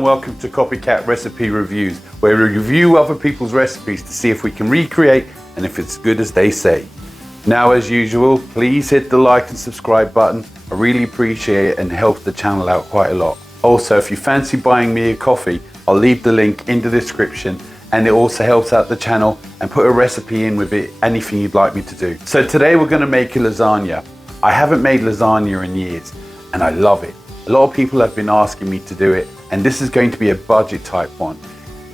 and welcome to Copycat Recipe Reviews, where we review other people's recipes to see if we can recreate and if it's good as they say. Now, as usual, please hit the like and subscribe button. I really appreciate it and helps the channel out quite a lot. Also, if you fancy buying me a coffee, I'll leave the link in the description, and it also helps out the channel, and put a recipe in with it, anything you'd like me to do. So today we're going to make a lasagna. I haven't made lasagna in years and I love it. A lot of people have been asking me to do it, and this is going to be a budget type one.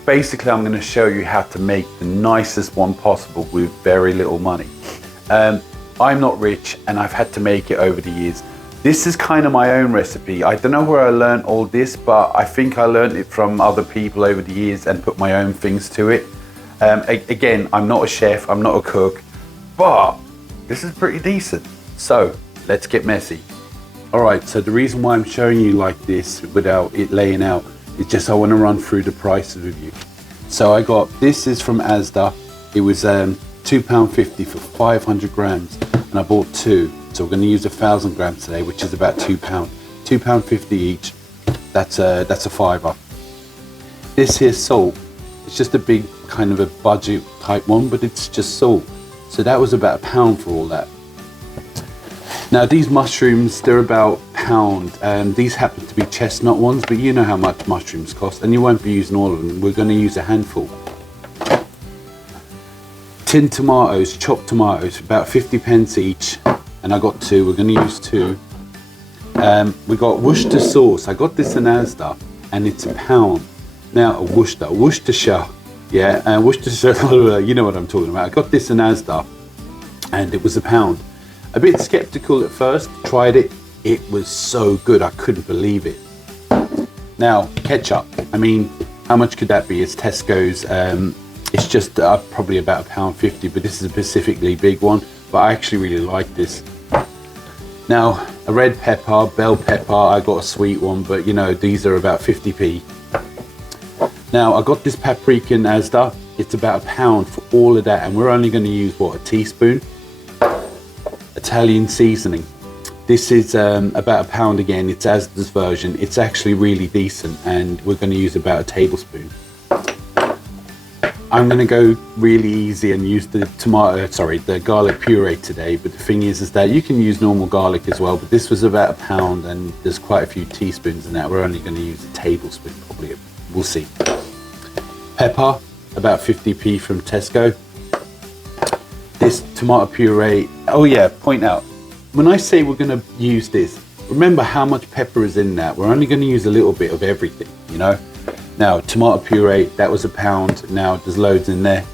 Basically, I'm going to show you how to make the nicest one possible with very little money. I'm not rich and I've had to make it over the years. This is kind of my own recipe. I don't know where I learned all this, but I think I learned it from other people over the years and put my own things to it. Again, I'm not a chef, I'm not a cook, but this is pretty decent. So let's get messy. All right, so the reason why I'm showing you like this without it laying out is just I want to run through the prices with you. So I got, this is from Asda. It was £2.50 for 500 grams, and I bought two. So we're going to use 1,000 grams today, which is about £2. £2.50 each. That's a fiver. This here's salt. It's just a big kind of a budget type one, but it's just salt. So that was about £1 for all that. Now these mushrooms, they're about £1. These happen to be chestnut ones, but you know how much mushrooms cost, and you won't be using all of them. We're going to use a handful. Tinned tomatoes, chopped tomatoes, about 50p each, and I got two. We're going to use two. We got Worcester sauce. I got this in Asda, and it's £1. Now Worcestershire, yeah, Worcestershire. You know what I'm talking about. I got this in Asda, and it was £1. A bit skeptical at first, tried it, it was so good, I couldn't believe it. Now, ketchup, I mean, how much could that be? It's Tesco's, it's just probably about £1.50, but this is a specifically big one, but I actually really like this. Now, a red pepper, bell pepper, I got a sweet one, but you know, these are about 50p. Now, I got this paprika in Asda, it's about £1 for all of that, and we're only gonna use, what, a teaspoon? Italian seasoning. This is about £1 again. It's Asda's version. It's actually really decent, and we're going to use about a tablespoon. I'm going to go really easy and use the garlic puree today, but the thing is that you can use normal garlic as well, but this was about £1 and there's quite a few teaspoons in that. We're only going to use a tablespoon probably. We'll see. Pepper, about 50p from Tesco. This tomato puree, oh yeah, point out, when I say we're going to use this, remember how much pepper is in that. We're only going to use a little bit of everything, you know. Now, tomato puree, that was £1. Now there's loads in there.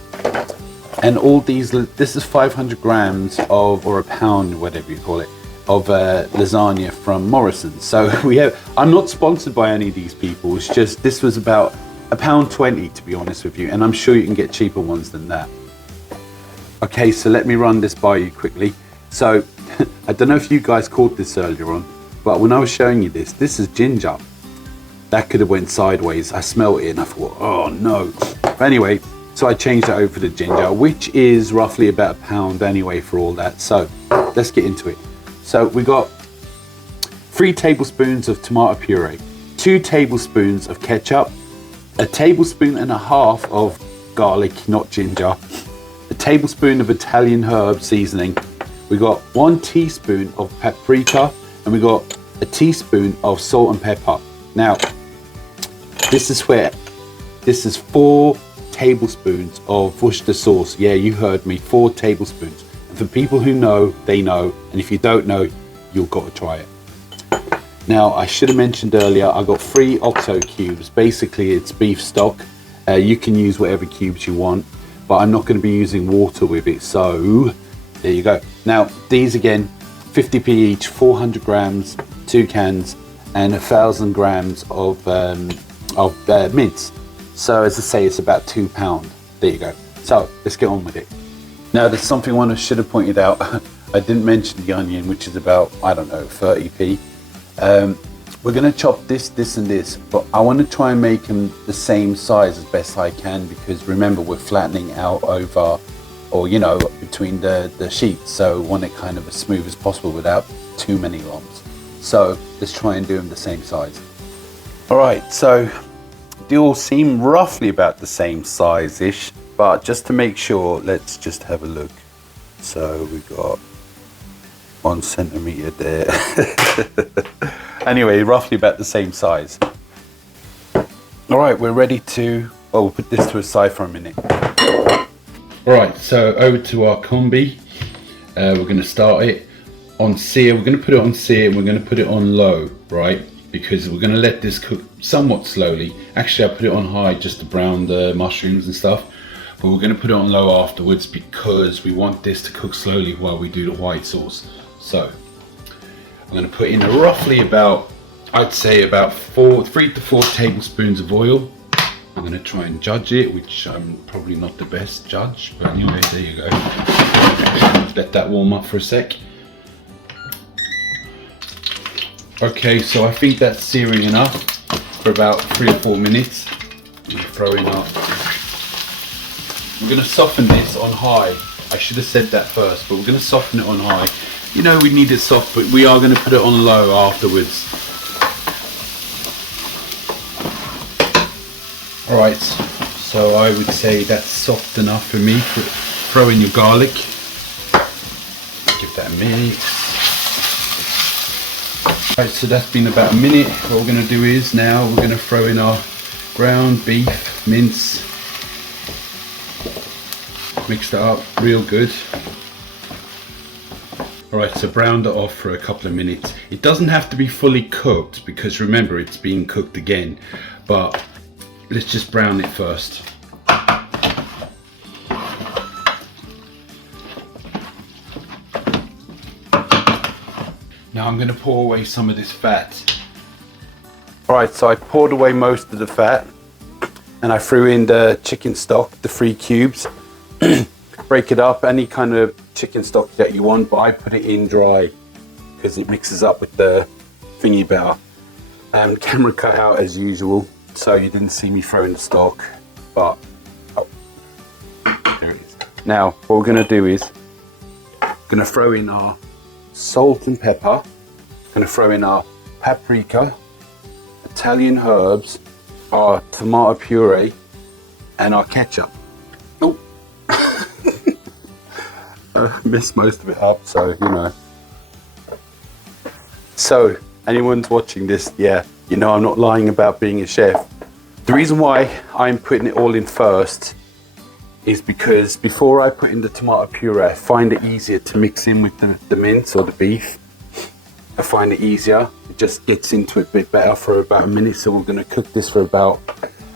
And all these, this is 500 grams of, or £1, whatever you call it, of lasagna from Morrison's. So I'm not sponsored by any of these people. It's just, this was about £1.20 to be honest with you. And I'm sure you can get cheaper ones than that. Okay, so let me run this by you quickly. So, I don't know if you guys caught this earlier on, but when I was showing you this, this is ginger. That could have went sideways. I smelled it and I thought, oh no. But anyway, so I changed that over to ginger, which is roughly about £1 anyway for all that. So, let's get into it. So, we got 3 tablespoons of tomato puree, 2 tablespoons of ketchup, a tablespoon and a half of garlic, not ginger, a tablespoon of Italian herb seasoning. We got 1 teaspoon of paprika, and we got a teaspoon of salt and pepper. Now, this is 4 tablespoons of Worcester sauce. Yeah, you heard me, 4 tablespoons. And for people who know, they know. And if you don't know, you've got to try it. Now, I should have mentioned earlier, I got 3 OXO cubes. Basically, it's beef stock. You can use whatever cubes you want, but I'm not going to be using water with it, so there you go. Now these again, 50p each, 400 grams, 2 cans, and 1,000 grams of mince. So as I say, it's about £2. There you go. So let's get on with it. Now there's something I should have pointed out. I didn't mention the onion, which is about, I don't know, 30p. We're going to chop this, this and this, but I want to try and make them the same size as best I can, because remember, we're flattening out over, or you know, between the sheets, so I want it kind of as smooth as possible without too many lumps. So let's try and do them the same size. All right, so They all seem roughly about the same size-ish, but just to make sure, let's just have a look. So we got 1 centimeter there. Anyway, roughly about the same size. All right, we're ready to, well, we'll put this to a side for a minute. All right, so over to our combi. We're going to start it on sear. We're going to put it on sear and we're going to put it on low, right? Because we're going to let this cook somewhat slowly. Actually, I put it on high just to brown the mushrooms and stuff. But we're going to put it on low afterwards because we want this to cook slowly while we do the white sauce. So I'm going to put in roughly about, I'd say about 3 to 4 tablespoons of oil. I'm going to try and judge it, which I'm probably not the best judge, but anyway, there you go. Let that warm up for a sec. Okay, so I think that's searing enough for about 3 or 4 minutes. I'm going to throw in our, we're going to soften this on high. I should have said that first, but we're going to soften it on high. You know, we need it soft, but we are going to put it on low afterwards. Alright, so I would say that's soft enough for me. Throw in your garlic. Give that a minute. Alright, so that's been about a minute. What we're going to do is now we're going to throw in our ground beef mince. Mix that up real good. Alright, so browned it off for a couple of minutes. It doesn't have to be fully cooked because remember it's being cooked again, but let's just brown it first. Now I'm going to pour away some of this fat. Alright, so I poured away most of the fat and I threw in the chicken stock, the 3 cubes. Break it up, any kind of chicken stock that you want, but I put it in dry because it mixes up with the thingy better. Camera cut out as usual, so you didn't see me throwing the stock, but oh, there it is. Now what we're going to do is going to throw in our salt and pepper, going to throw in our paprika, Italian herbs, our tomato puree, and our ketchup. Oh. I messed most of it up, so you know. So anyone's watching this, yeah, you know I'm not lying about being a chef. The reason why I'm putting it all in first is because before I put in the tomato puree, I find it easier to mix in with the mince or the beef. I find it easier. It just gets into it a bit better for about a minute. So we're going to cook this for about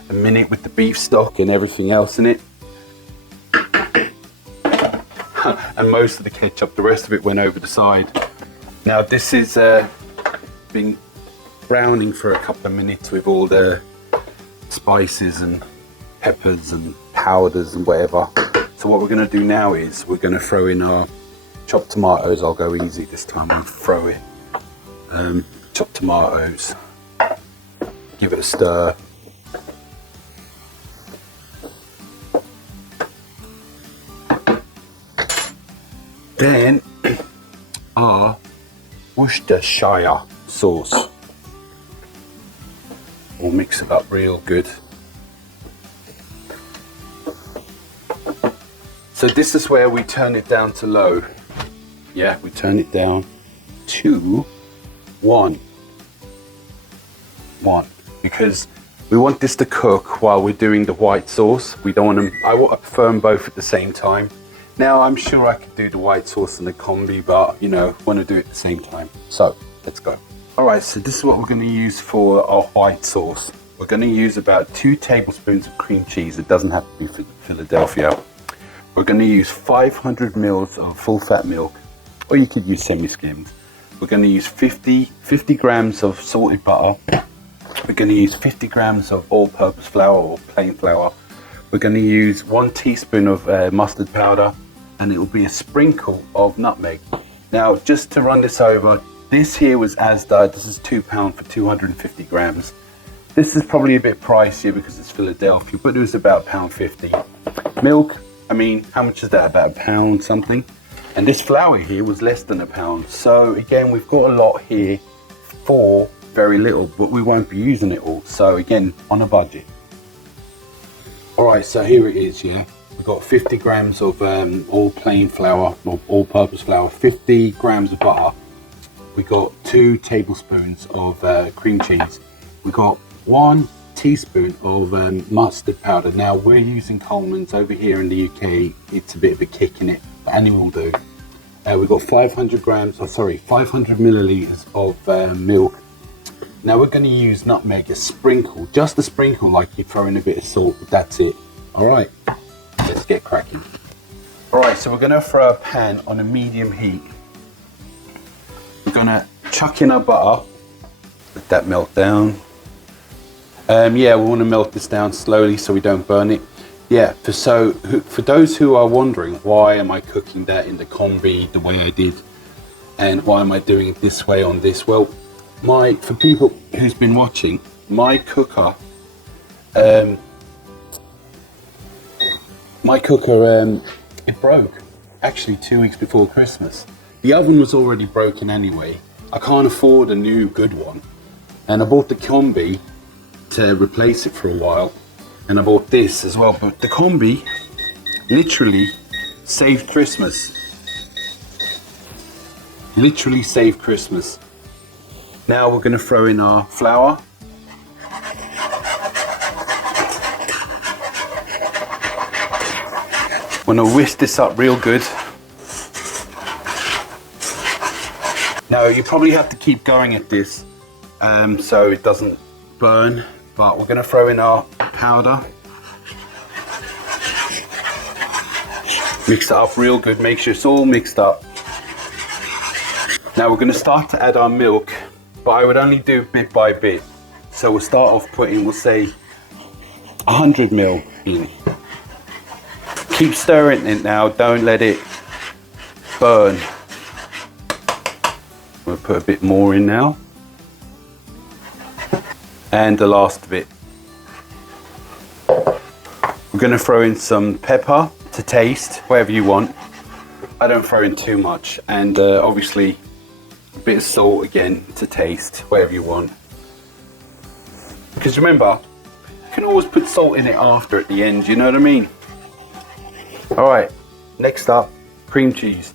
a minute with the beef stock and everything else in it. And most of the ketchup, the rest of it went over the side. Now this is been browning for a couple of minutes with all the spices and peppers and powders and whatever. So what we're going to do now is we're going to throw in our chopped tomatoes. I'll go easy this time and throw it. Chopped tomatoes. Give it a stir. Then our Worcestershire sauce. We'll mix it up real good. So this is where we turn it down to low. Yeah, we turn it down to 1. Because we want this to cook while we're doing the white sauce. We don't want them, I prefer them both at the same time. Now I'm sure I could do the white sauce and the combi, but you know, want to do it at the same time. So let's go. Alright, so this is what we're going to use for our white sauce. We're going to use about 2 tablespoons of cream cheese. It doesn't have to be Philadelphia. We're going to use 500 mils of full fat milk, or you could use semi-skimmed. We're going to use 50 grams of salted butter. We're going to use 50 grams of all-purpose flour or plain flour. We're going to use 1 teaspoon of mustard powder, and it will be a sprinkle of nutmeg. Now, just to run this over, this here was Asda. This is £2 for 250 grams. This is probably a bit pricier because it's Philadelphia, but it was about £1.50. Milk, I mean, how much is that? About £1 something. And this flour here was less than £1. So again, we've got a lot here for very little, but we won't be using it all. So again, on a budget. All right, so here it is, yeah. We've got 50 grams of all plain flour, or all-purpose flour, 50 grams of butter. We got 2 tablespoons of cream cheese. We got 1 teaspoon of mustard powder. Now we're using Coleman's over here in the UK. It's a bit of a kick in it, but any will do. We've got 500 milliliters of milk. Now we're going to use nutmeg, a sprinkle, just a sprinkle, like you throw in a bit of salt, but that's it. All right, let's get cracking. All right, so we're going to throw a pan on a medium heat. We're going to chuck in our butter, let that melt down. Yeah, we want to melt this down slowly so we don't burn it. Yeah, for those who are wondering, why am I cooking that in the Combi the way I did, and why am I doing it this way on this? Well, for people who's been watching, my cooker, it broke actually 2 weeks before Christmas. The oven was already broken anyway. I can't afford a new good one, and I bought the Combi to replace it for a while, and I bought this as well. But the Combi literally saved Christmas. Literally saved Christmas. Now we're going to throw in our flour. I'm going to whisk this up real good. Now you probably have to keep going at this so it doesn't burn, but we're going to throw in our powder. Mix it up real good, make sure it's all mixed up. Now we're going to start to add our milk, but I would only do bit by bit. So we'll start off putting, we'll say 100 ml in. Keep stirring it now, don't let it burn. We'll put a bit more in now. And the last bit. We're going to throw in some pepper to taste, whatever you want. I don't throw in too much, and obviously a bit of salt again to taste, whatever you want. Because remember, you can always put salt in it after at the end, you know what I mean? Alright, next up, cream cheese.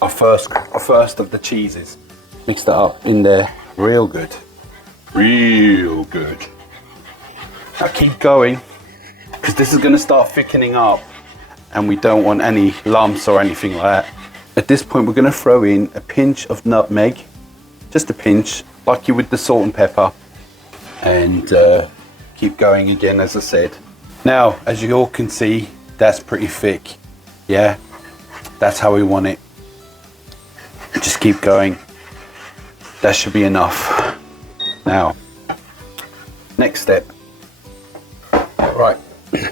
Our first of the cheeses. Mix that up in there real good. Real good. Now keep going, because this is going to start thickening up and we don't want any lumps or anything like that. At this point we're going to throw in a pinch of nutmeg, just a pinch, like you would the salt and pepper, and keep going again, as I said. Now, as you all can see, that's pretty thick. Yeah, that's how we want it. Just keep going. That should be enough. Now, next step. Right,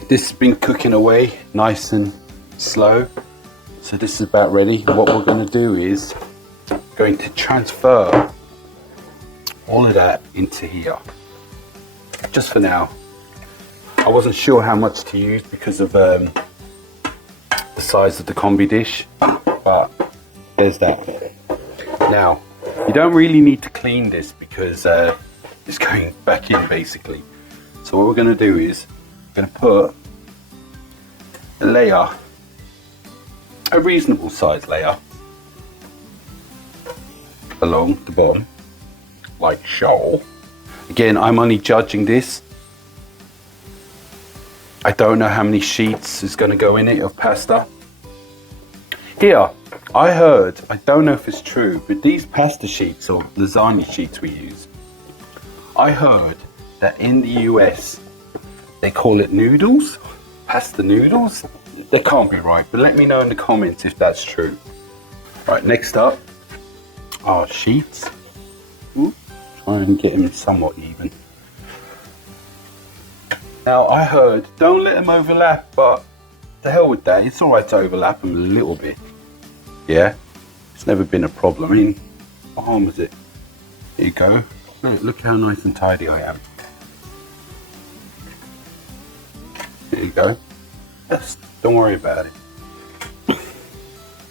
this has been cooking away nice and slow, so this is about ready. What we're going to do is going to transfer all of that into here, just for now. I wasn't sure how much to use because of the size of the Combi dish, but there's that. Now, you don't really need to clean this because it's going back in basically. So what we're going to do is we're going to put a layer, a reasonable size layer, along the bottom, like so. Again, I'm only judging this. I don't know how many sheets is going to go in it of pasta. Here, I heard, I don't know if it's true, but these pasta sheets or lasagna sheets we use, I heard that in the US, they call it noodles, pasta noodles. They can't be right, but let me know in the comments if that's true. Right, next up, our sheets. Ooh, try and get them somewhat even. Now I heard, don't let them overlap, but the hell with that, it's alright to overlap them a little bit. Yeah, it's never been a problem. I mean, what harm is it? Here you go. Look how nice and tidy I am. There you go. Yes, don't worry about it.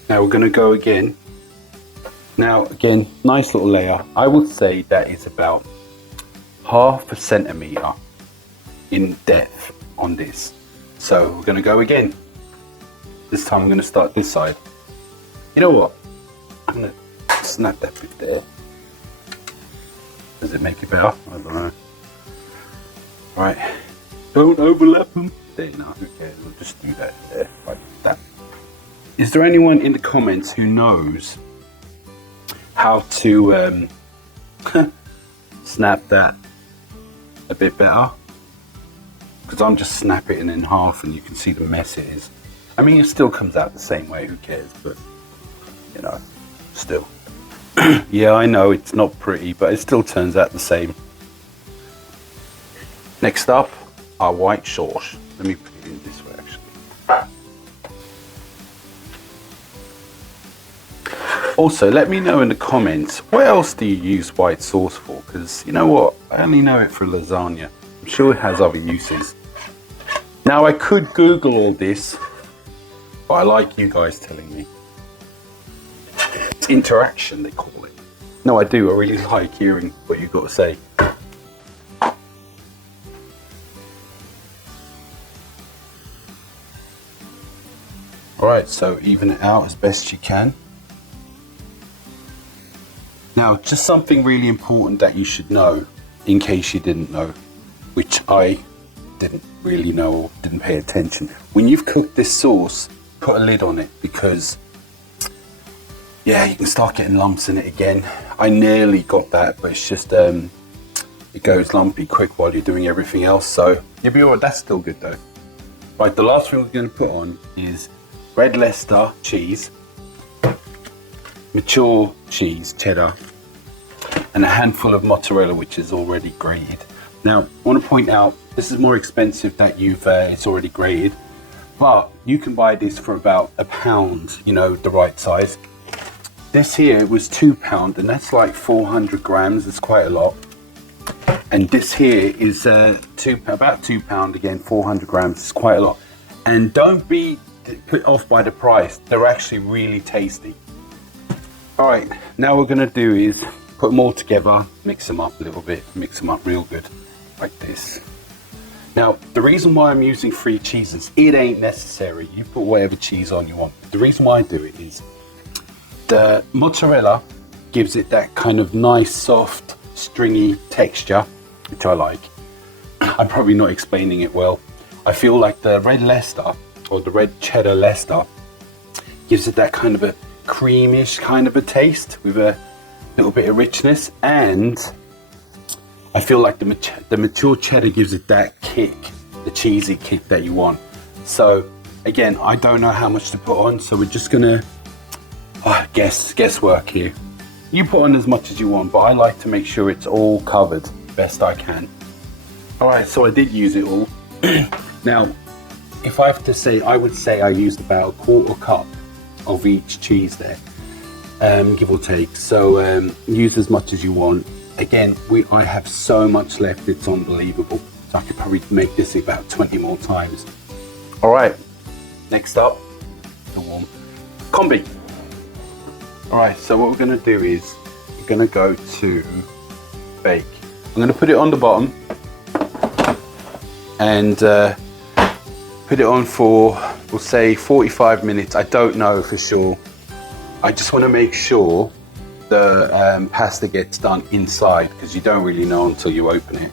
Now we're going to go again. Now again, nice little layer. I would say that is about 1/2 centimeter. in depth on this. So we're gonna go again. This time I'm gonna start this side. You know what? I'm gonna snap that bit there. Does it make it better? I don't know. Alright, don't overlap them. There, no, who cares? We'll just do that there, like that. Is there anyone in the comments who knows how to snap that a bit better? Because I'm just snapping it in half and you can see the mess it is. I mean, it still comes out the same way, who cares? But, you know, still. Yeah, I know it's not pretty, but it still turns out the same. Next up, our white sauce. Let me put it in this way, actually. Also, let me know in the comments, what else do you use white sauce for? Because, you know what, I only know it for lasagna. I'm sure it has other uses. Now, I could Google all this, but I like you guys telling me. It's interaction, they call it. No, I do. I really like hearing what you've got to say. Alright, so even it out as best you can. Now, just something really important that you should know, in case you didn't know, which I didn't really know or didn't pay attention. When you've cooked this sauce, put a lid on it, because yeah, you can start getting lumps in it again. I nearly got that, but it's just it goes lumpy quick while you're doing everything else, so you'll be alright. That's still good though. Right, the last thing we're going to put on is red Leicester cheese, mature cheese, cheddar, and a handful of mozzarella, which is already grated. Now, I want to point out, this is more expensive that it's already grated, but you can buy this for about £1, you know, the right size. This here was £2, and that's like 400 grams. It's quite a lot. And this here is about £2 again, 400 grams. It's quite a lot. And don't be put off by the price. They're actually really tasty. All right, now what we're gonna do is put them all together, mix them up a little bit, mix them up real good, like this. Now, the reason why I'm using 3 cheeses, it ain't necessary. You put whatever cheese on you want. The reason why I do it is the mozzarella gives it that kind of nice, soft, stringy texture, which I like. I'm probably not explaining it well. I feel like the red Leicester, or the red cheddar Leicester, gives it that kind of a creamish kind of a taste with a little bit of richness, and I feel like the mature cheddar gives it that kick, the cheesy kick that you want. So again, I don't know how much to put on, so we're just gonna guesswork here. You put on as much as you want, but I like to make sure it's all covered best I can. All right, so I did use it all. Now, if I have to say, I would say I used about 1/4 cup of each cheese there, give or take. So use as much as you want. Again, I have so much left, it's unbelievable. So I could probably make this about 20 more times. All right, next up, the warm Combi. All right, so what we're gonna do is, we're gonna go to bake. I'm gonna put it on the bottom and put it on for, we'll say 45 minutes. I don't know for sure. I just wanna make sure the pasta gets done inside, because you don't really know until you open it.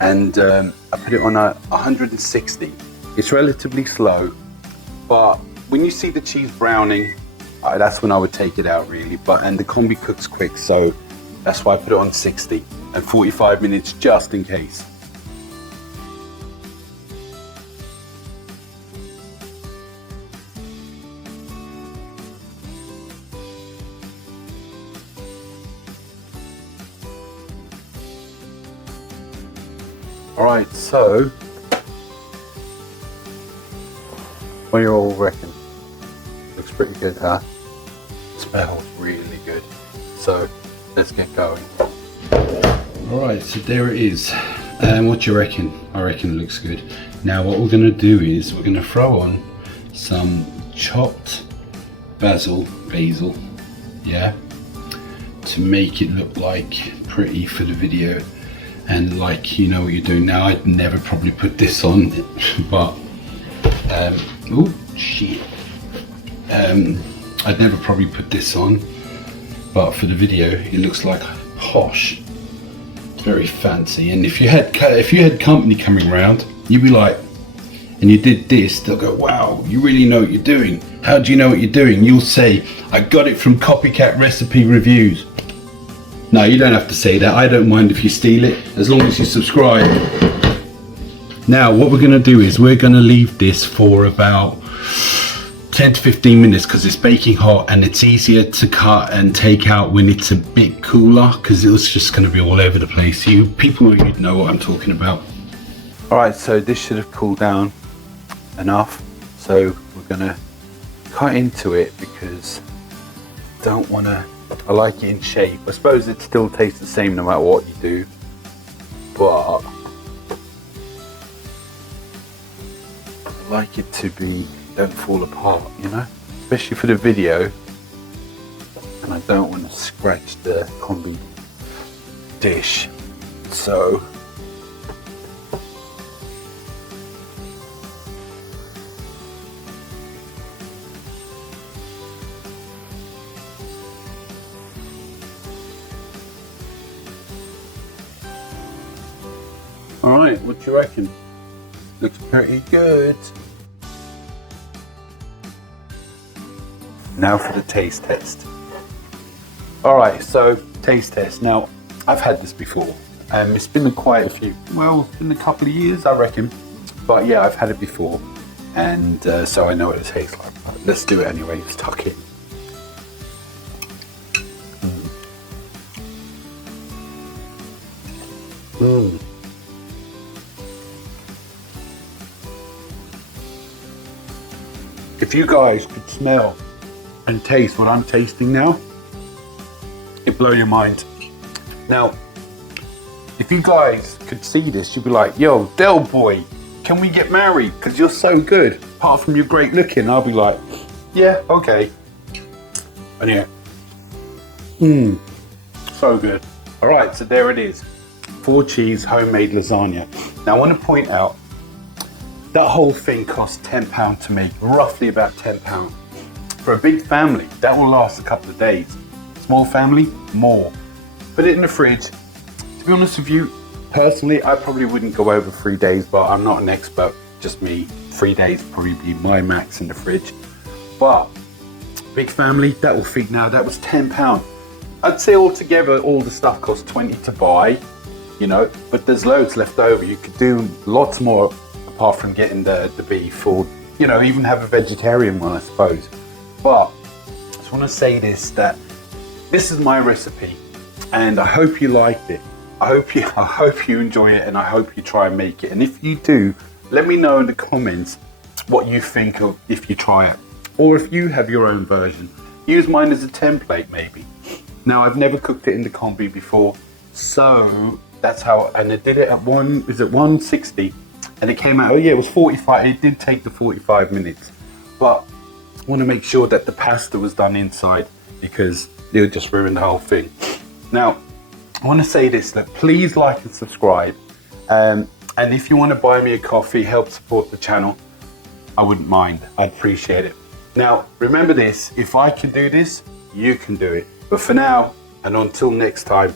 And I put it on 160. It's relatively slow, but when you see the cheese browning, that's when I would take it out really. And the Combi cooks quick, so that's why I put it on 60 and 45 minutes just in case. All right, so what do you all reckon? Looks pretty good, huh? Smells really good. So let's get going. All right, so there it is. What do you reckon? I reckon it looks good. Now what we're gonna do is we're gonna throw on some chopped basil, yeah, to make it look like pretty for the video. and like you know what you're doing. Now I'd never probably put this on, but oh shit, I'd never probably put this on, but for the video it looks like posh, very fancy. And if you had company coming around, you'd be like, and you did this, they'll go, wow, you really know what you're doing. How do you know what you're doing? You'll say, I got it from Copycat Recipe Reviews. No, you don't have to say that. I don't mind if you steal it, as long as you subscribe. Now, what we're gonna do is we're gonna leave this for about 10 to 15 minutes because it's baking hot, and it's easier to cut and take out when it's a bit cooler, because it's just gonna be all over the place. You people, you know what I'm talking about. All right, so this should have cooled down enough, so we're gonna cut into it because I like it in shape. I suppose it still tastes the same no matter what you do, but I like it to be, don't fall apart, you know, especially for the video, and I don't want to scratch the combi dish. So all right, what do you reckon? Looks pretty good. Now for the taste test. All right, so taste test. Now, I've had this before, and it's been quite a few, well, it's been a couple of years, I reckon. But yeah, I've had it before, and so I know what it tastes like. Right, let's do it anyway, let's tuck it. If you guys could smell and taste what I'm tasting now, it'd blow your mind. Now, if you guys could see this, you'd be like, yo, Del boy, can we get married? Because you're so good. Apart from you're great looking, I'll be like, yeah, okay. And yeah, so good. All right, so there it is. 4 cheese homemade lasagna. Now I want to point out, that whole thing costs £10 to make, roughly about £10. For a big family, that will last a couple of days. Small family, more. Put it in the fridge. To be honest with you, personally, I probably wouldn't go over 3 days, but I'm not an expert, just me. 3 days probably be my max in the fridge. But big family, that will feed. Now that was £10. I'd say altogether, all the stuff costs 20 to buy, you know, but there's loads left over. You could do lots more apart from getting the beef, or, you know, even have a vegetarian one, I suppose. But I just want to say this, that this is my recipe, and I hope you liked it. I hope you enjoy it, and I hope you try and make it. And if you do, let me know in the comments what you think of if you try it, or if you have your own version. Use mine as a template, maybe. Now, I've never cooked it in the combi before, so that's how, and I did it at 160, and it came out, oh yeah, it was 45, it did take the 45 minutes, but I want to make sure that the pasta was done inside, because it would just ruin the whole thing. Now, I want to say this, that please like and subscribe, and if you want to buy me a coffee, help support the channel, I wouldn't mind, I'd appreciate it. Now, remember this, if I can do this, you can do it. But for now, and until next time,